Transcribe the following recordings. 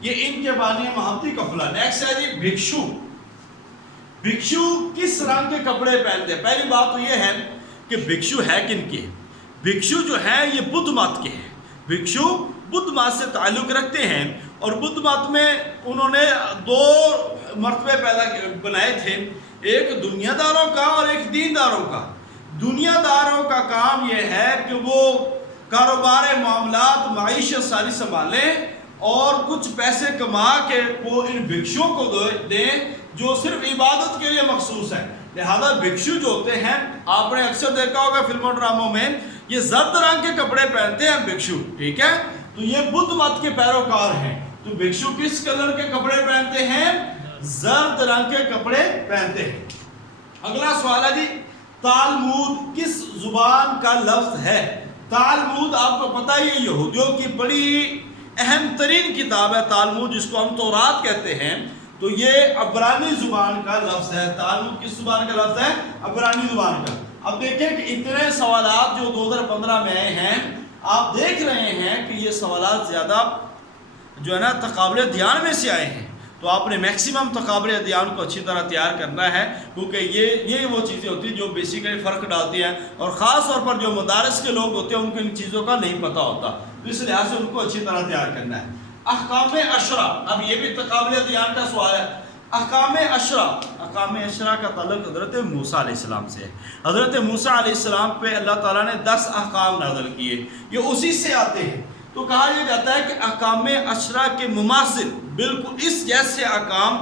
یہ ان کے بانی محبتی کفلا۔ نیکسٹ ہے جی بھکشو۔ بھکشو کس رنگ کے کپڑے پہنتے ہیں؟ پہلی بات تو یہ ہے کہ بھکشو ہے کن کے؟ بھکشو جو ہے یہ بدھ مت کے ہیں۔ بھکشو بدھ مت سے تعلق رکھتے ہیں، اور بدھ مت میں انہوں نے دو مرتبے پیدا بنائے تھے، ایک دنیا داروں کا اور ایک دین داروں کا۔ دنیا داروں کا کام یہ ہے کہ وہ کاروبار معاملات معیشت ساری سنبھالیں اور کچھ پیسے کما کے وہ ان بھکشوں کو دیں جو صرف عبادت کے لیے مخصوص ہے۔ لہذا بھکشو جو ہوتے ہیں، آپ نے اکثر دیکھا ہوگا فلموں ڈراموں میں، یہ زرد رنگ کے کپڑے پہنتے ہیں بھکشو، ٹھیک ہے؟ تو یہ بدھ مت کے پیروکار ہیں۔ تو بھکشو کس کلر کے کپڑے پہنتے ہیں؟ زرد رنگ کے کپڑے پہنتے ہیں۔ اگلا سوال ہے جی تالمود کس زبان کا لفظ ہے؟ تالمود آپ کو پتہ ہی ہے یہودیوں کی بڑی اہم ترین کتاب ہے تالمود، جس کو ہم تورات کہتے ہیں۔ تو یہ عبرانی زبان کا لفظ ہے۔ تالمود کس زبان کا لفظ ہے؟ عبرانی زبان کا۔ اب دیکھیں کہ اتنے سوالات جو 2015 میں آئے ہیں، آپ دیکھ رہے ہیں کہ یہ سوالات زیادہ جو ہے نا تقابل ادیان میں سے آئے ہیں۔ تو آپ نے میکسیمم تقابل ادیان کو اچھی طرح تیار کرنا ہے، کیونکہ یہ وہ چیزیں ہوتی ہیں جو بیسیکلی فرق ڈالتی ہیں، اور خاص طور پر جو مدارس کے لوگ ہوتے ہیں ان کو ان چیزوں کا نہیں پتہ ہوتا، تو اس لحاظ سے ان کو اچھی طرح تیار کرنا ہے۔ احکام عشرہ، اب یہ بھی تقابل ادیان کا سوال ہے۔ احکام عشرہ کا تعلق حضرت موسیٰ علیہ السلام سے ہے۔ حضرت موسیٰ علیہ السلام پہ اللہ تعالیٰ نے 10 احکام نازل کیے، یہ اسی سے آتے ہیں۔ تو کہا یہ جاتا ہے کہ احکام عشرہ کے مماثل بالکل اس جیسے احکام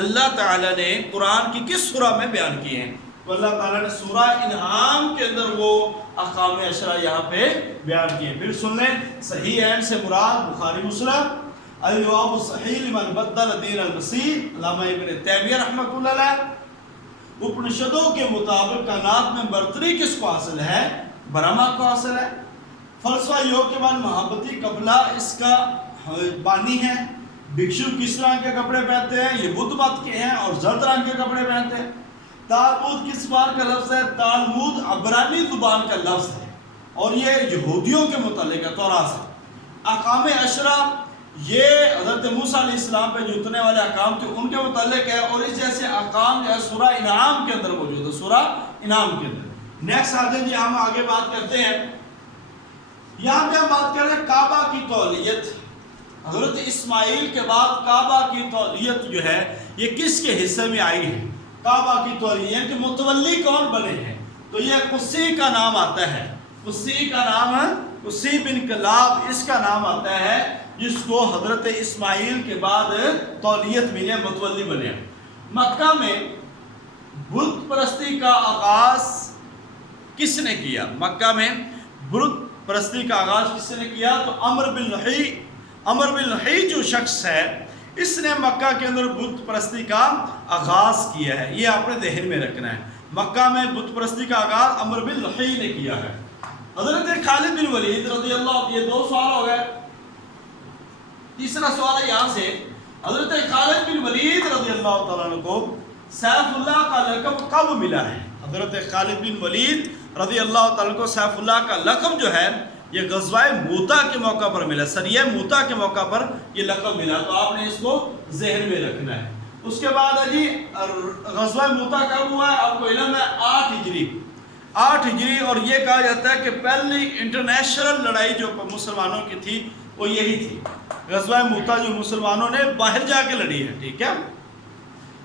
اللہ تعالیٰ نے قرآن کی کس سورہ میں بیان کیے ہیں؟ تو اللہ تعالیٰ نے سورہ انعام کے اندر وہ احکام عشرہ یہاں پہ بیان کیے۔ پھر سن لیں، صحیح عین سے مراد بخاری مسلم، الجواب الصحیح لمن بدل دین المسیح، علامہ ابن تیمیہ رحمۃ اللہ علیہ۔ اپنشدوں کے مطابق کائنات میں برتری کس کو حاصل ہے؟ برہما کو حاصل ہے۔ فلسفہ یوگ کے بعد محبتی قبلہ اس کا بانی ہے۔ بھکشو کس رنگ کے کپڑے پہنتے ہیں؟ یہ بدھ مت کے ہیں اور زرد رنگ کے کپڑے پہنتے ہیں۔ تالمود کس زبان کا لفظ ہے؟ تالمود عبرانی زبان کا لفظ ہے، اور یہ یہودیوں کے متعلق ہے، تورات سے۔ احکام عشرہ یہ حضرت موسیٰ علیہ السلام پہ جو اتنے والے احکام تھے ان کے متعلق ہے، اور اس جیسے احکام جو ہے سورہ انعام کے اندر موجود ہے، سورہ انعام کے اندر۔ نیکسٹ آتے ہیں جی، ہم آگے بات کرتے ہیں، یہاں پہ ہم بات کر رہے ہیں کعبہ کی تولیت۔ حضرت اسماعیل کے بعد کعبہ کی تولیت جو ہے یہ کس کے حصے میں آئی ہے؟ کعبہ کی تولیت یعنی کہ متولی کون بنے ہیں؟ تو یہ قصی کا نام آتا ہے، قصی کا نام ہے قصی بن کلاب، اس کا نام آتا ہے، جس کو حضرت اسماعیل کے بعد تولیت ملی، متولی بنے۔ مکہ میں بت پرستی کا آغاز کس نے کیا؟ مکہ میں بت پرستی کا آغاز کس نے کیا؟ تو عمرو بن لحی جو شخص ہے، اس نے مکہ کے اندر بت پرستی کا آغاز کیا ہے، یہ آپ نے ذہن میں رکھنا ہے۔ مکہ میں بت پرستی کا آغاز عمرو بن لحی نے کیا ہے۔ حضرت خالد بن ولید رضی اللہ، یہ 2 سوال ہو گئے۔ تیسرا سوال ہے یہاں سے، حضرت خالد بن ولید رضی اللہ تعالیٰ عنہ کو سیف اللہ کا لقب کب ملا ہے؟ حضرت خالد بن ولید رضی اللہ تعالیٰ کو سیف اللہ کا لقب جو ہے یہ غزوہ موتا کے موقع پر ملا، سریہ موتا کے موقع پر یہ لقب ملا، تو آپ نے اس کو ذہن میں رکھنا ہے۔ اس کے بعد ہے جی غزوہ موتا کب ہوا ہے؟ آپ کو علم ہے 8 ہجری، اور یہ کہا جاتا ہے کہ پہلی انٹرنیشنل لڑائی جو مسلمانوں کی تھی وہ یہی تھی، غزوہ موتا، جو مسلمانوں نے باہر جا کے لڑی ہے، ٹھیک ہے۔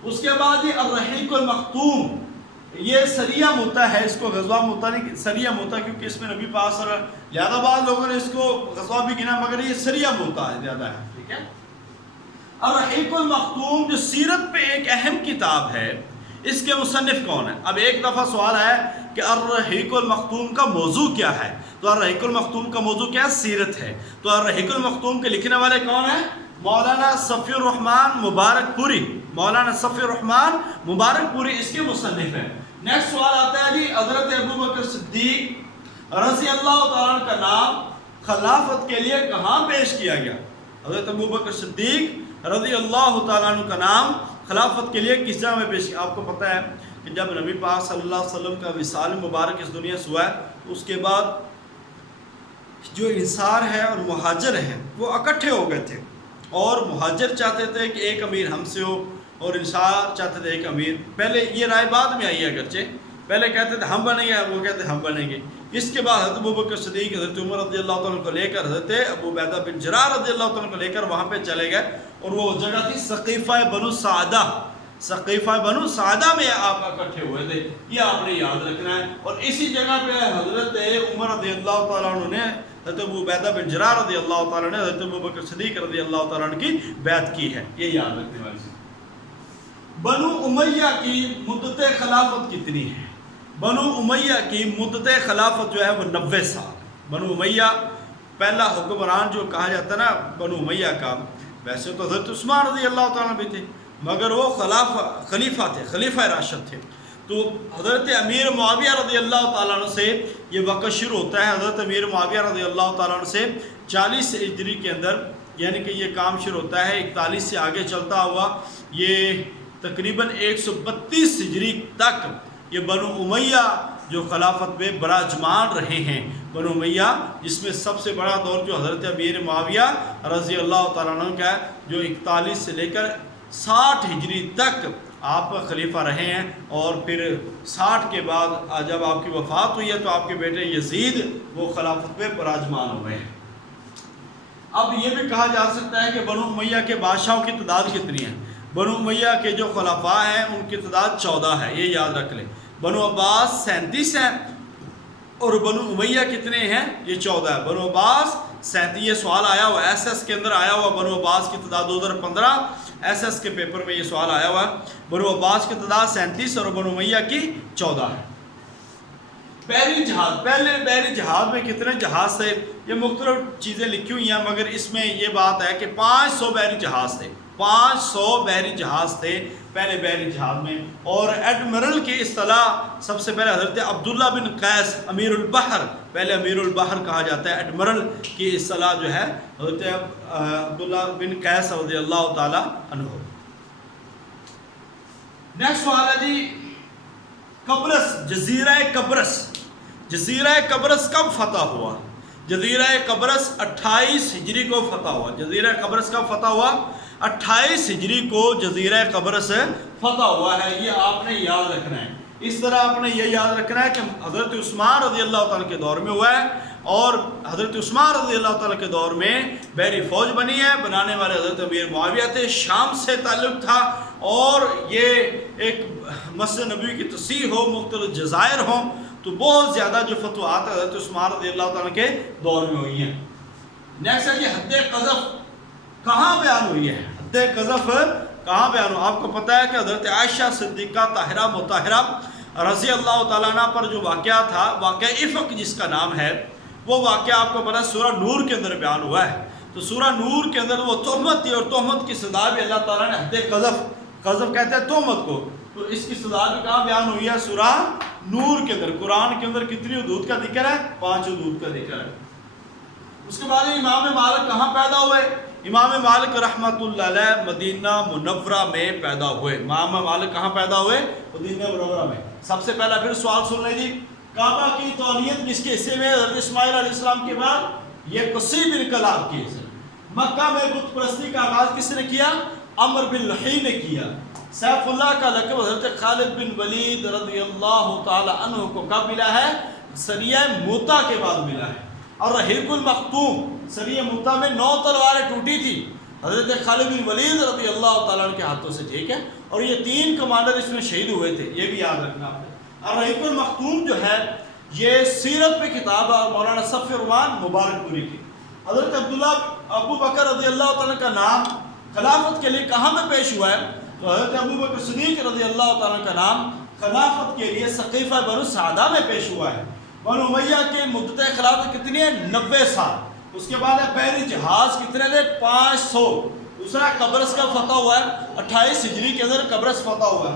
اس کے بعد یہ الرحیق المختوم، یہ سریہ موتا ہے، اس کو غزوہ موتا نہیں، سریہ موتا، کیونکہ اس میں نبی پاک صلی اللہ علیہ وسلم، زیادہ بعض لوگوں نے اس کو غزوہ بھی گنا، مگر یہ سریہ موتا ہے زیادہ ہے، ٹھیک ہے۔ الرحیق المختوم جو سیرت پہ ایک اہم کتاب ہے، اس کے مصنف کون ہے؟ اب ایک دفعہ سوال ہے کہ الرحیق المختوم کا موضوع کیا ہے؟ تو الرحیق المختوم کا موضوع کیا ہے؟ سیرت ہے۔ تو الرحیق المختوم کے لکھنے والے کون ہیں؟ مولانا صفی الرحمن مبارک پوری، مولانا صفی الرحمن مبارک پوری اس کے مصنف ہیں۔ نیکسٹ سوال آتا ہے جی، حضرت ابو بکر صدیق رضی اللہ تعالیٰ عنہ کا نام خلافت کے لیے کہاں پیش کیا گیا؟ حضرت ابو بکر صدیق رضی اللہ تعالیٰ عنہ کا نام خلافت کے لیے کس جگہ میں پیش کیا؟ آپ کو پتہ ہے کہ جب نبی پاک صلی اللہ علیہ وسلم کا وصال مبارک اس دنیا سے ہوا ہے، اس کے بعد جو انصار ہے اور مہاجر ہیں وہ اکٹھے ہو گئے تھے، اور مہاجر چاہتے تھے کہ ایک امیر ہم سے ہو، اور انصار چاہتے تھے ایک امیر. پہلے یہ رائے بعد میں آئی ہے، اگرچہ پہلے کہتے تھے ہم بنیں گے، وہ کہتے ہم بنیں گے. اس کے بعد حضرت ابوبکر صدیق حضرت عمر رضی اللہ تعالیٰ کو لے کر حضرت ابو عبیدہ بن جراح رضی اللہ تعالیٰ کو لے کر وہاں پہ چلے گئے، اور وہ جگہ تھی سقیفہ بنو سعدہ. سقیفہ بنو سعدہ میں آپ اکٹھے ہوئے تھے، یہ آپ نے یاد رکھنا ہے. اور اسی جگہ پہ حضرت عمر رضی اللہ تعالیٰ عنہ نے حضرت ابو عبیدہ بن جراح رضی اللہ تعالیٰ نے حضرت ابوبکر صدیق رضی اللہ تعالیٰ عنہ کی بیعت کی ہے، یہ یاد رکھنے والی. بنو امیہ کی مدت خلافت کتنی ہے؟ بنو امیہ کی مدت خلافت جو ہے وہ 90 سال. بنو امیہ پہلا حکمران جو کہا جاتا ہے نا بنو امیہ کا، ویسے تو حضرت عثمان رضی اللہ تعالیٰ بھی تھے، مگر وہ خلیفہ تھے، خلیفہ راشد تھے. تو حضرت امیر معاویہ رضی اللہ تعالیٰ عنہ سے یہ وقت شروع ہوتا ہے. حضرت امیر معاویہ رضی اللہ تعالیٰ عنہ سے 40 ہجری کے اندر، یعنی کہ یہ کام شروع ہوتا ہے 41 سے آگے چلتا ہوا، یہ تقریباً 132 ہجری تک یہ بنو امیہ جو خلافت میں براجمان رہے ہیں. بنو امیہ جس میں سب سے بڑا دور جو حضرت امیر معاویہ رضی اللہ تعالیٰ عنہ کا ہے، جو 41 سے لے کر 60 ہجری تک آپ خلیفہ رہے ہیں. اور پھر 60 کے بعد جب آپ کی وفات ہوئی ہے تو آپ کے بیٹے یزید وہ خلافت میں براجمان ہوئے ہیں. اب یہ بھی کہا جا سکتا ہے کہ بنو امیہ کے بادشاہوں کی تعداد کتنی ہے. بنو امیہ کے جو خلفاء ہیں ان کی تعداد 14 ہے، یہ یاد رکھ لیں. بنو عباس 37 ہیں، اور بنو امیہ کتنے ہیں؟ یہ 14 ہے. بنو عباس 37، یہ سوال آیا ہوا ایس ایس کے اندر آیا ہوا. بنو عباس کی تعداد 2015 ایس ایس کے پیپر میں یہ سوال آیا ہوا. بنو عباس کی تعداد 37 اور بنو امیہ کی 14 ہے. بحری جہاز، پہلے بحری جہاز میں کتنے جہاز تھے؟ یہ مختلف چیزیں لکھی ہوئی ہیں، مگر اس میں یہ بات ہے کہ 500 بحری جہاز تھے. 500 بحری جہاز تھے پہلے بحری جہاز میں. اور ایڈمرل کی اصطلاح سب سے پہلے حضرت عبداللہ بن قیس امیر البحر، پہلے امیر البحر کہا جاتا ہے. ایڈمرل کی اصطلاح جو ہے حضرت عبداللہ بن قیس رضی اللہ تعالی عنہ. نیکسٹ سوال ہے جی، قبرص، جزیرہ قبرص. جزیرہ قبرص کب فتح ہوا؟ جزیرہ قبرص 28 ہجری کو فتح ہوا. جزیرہ قبرص کب فتح ہوا؟ 28 ہجری کو جزیرہ قبرص فتح ہوا ہے. یہ آپ نے یاد رکھنا ہے. اس طرح آپ نے یہ یاد رکھنا ہے کہ حضرت عثمان رضی اللہ تعالیٰ کے دور میں ہوا ہے، اور حضرت عثمان رضی اللہ تعالیٰ کے دور میں بحری فوج بنی ہے. بنانے والے حضرت امیر معاویہ تھے، شام سے تعلق تھا، اور یہ ایک مسجد نبوی کی تصحیح ہو، مختلف جزائر ہوں، تو بہت زیادہ جو فتوحات حضرت عثمان رضی اللہ تعالیٰ کے دور میں ہوئی ہیں. نیکسٹ ہے کہ حد قذف کہاں بیان ہوئی ہے؟ حد قذف کہاں بیان ہوا؟ آپ کو پتہ ہے کہ حضرت عائشہ صدیقہ طاہرہ مطہرہ رضی اللہ تعالیٰ عنہ پر جو واقعہ تھا، واقعہ افق جس کا نام ہے، وہ واقعہ آپ کو پتہ ہے سورہ نور کے اندر بیان ہوا ہے. تو سورہ نور کے اندر وہ تہمت تھی، اور تہمت کی سزا بھی اللہ تعالیٰ نے حد قذف، قذف کہتے ہیں تہمت کو، تو اس کی سزا بھی کہاں بیان ہوئی ہے؟ سورہ نور کے اندر. قرآن کے اندر کتنی حدود کا ذکر ہے؟ 5 حدود کا ذکر ہے. اس کے بعد امام مالک کہاں پیدا ہوئے؟ امام مالک رحمۃ اللہ علیہ مدینہ منورہ میں پیدا ہوئے. امام مالک کہاں پیدا ہوئے؟ مدینہ منورہ میں. سب سے پہلا پھر سوال سن لیں جی، کعبہ کی تولیت کس کے حصے میں؟ حضرت اسماعیل علیہ السلام کے بعد یہ قصی بن کلاب کے حصے. مکہ میں بت پرستی کا آغاز کس نے کیا؟ عمرو بن لحی نے کیا. سیف اللہ کا لقب حضرت خالد بن ولید رضی اللہ تعالی عنہ کو کب ملا ہے؟ سریہ موتا کے بعد ملا ہے. اور رحیق المختوم، سریہ موتا میں 9 تلواریں ٹوٹی تھی حضرت خالد بن ولید رضی اللہ تعالیٰ عنہ کے ہاتھوں سے، ٹھیک ہے، اور یہ 3 کمانڈر اس میں شہید ہوئے تھے، یہ بھی یاد رکھنا آپ نے. اور رحیق المختوم جو ہے یہ سیرت پہ کتاب ہے، مولانا صفی الرحمان مبارک پوری کی. حضرت عبداللہ ابو بکر رضی اللہ تعالیٰ کا نام خلافت کے لیے کہاں میں پیش ہوا ہے؟ تو حضرت ابو بکر صدیق رضی اللہ تعالیٰ کا نام خلافت کے لیے سقیفہ بنو سعدہ میں پیش ہوا ہے. بنو امیہ کی مدت خلافت کتنی ہے؟ 90 سال. اس کے بعد بحری جہاز کتنے تھے؟ 500. دوسرا قبرص کا فتح ہوا ہے 28 ہجری کے اندر قبرص فتح ہوا ہے.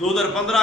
2015